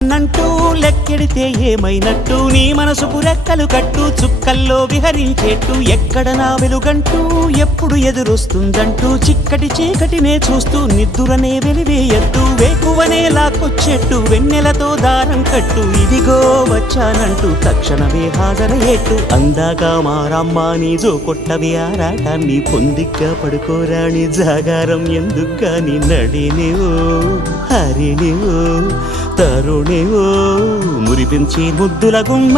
నంటూ లెక్కెడితే ఏమైనట్టు నీ మనసుకు రెక్కలు కట్టు చుక్కల్లో విహరించేట్టు ఎక్కడ నా వెలుగంటూ ఎప్పుడు ఎదురొస్తుందంటూ చిక్కటి చీకటినే చూస్తూ నిద్దురనే వెలివేయద్దు వేకువనే లాక్కొచ్చేట్టు వెన్నెలతో దారం కట్టు ఇదిగో వచ్చానంటూ తక్షణమే హాజరయ్యేట్టు అందాక మారమ్మ నీ జో కొట్టవి ఆరాటాన్ని పొందిగ్గా పడుకోరాని జాగారం ఎందుకు గాని నడినివో హరినివో తరుణివో మురిపించి ముద్దుల గుమ్మ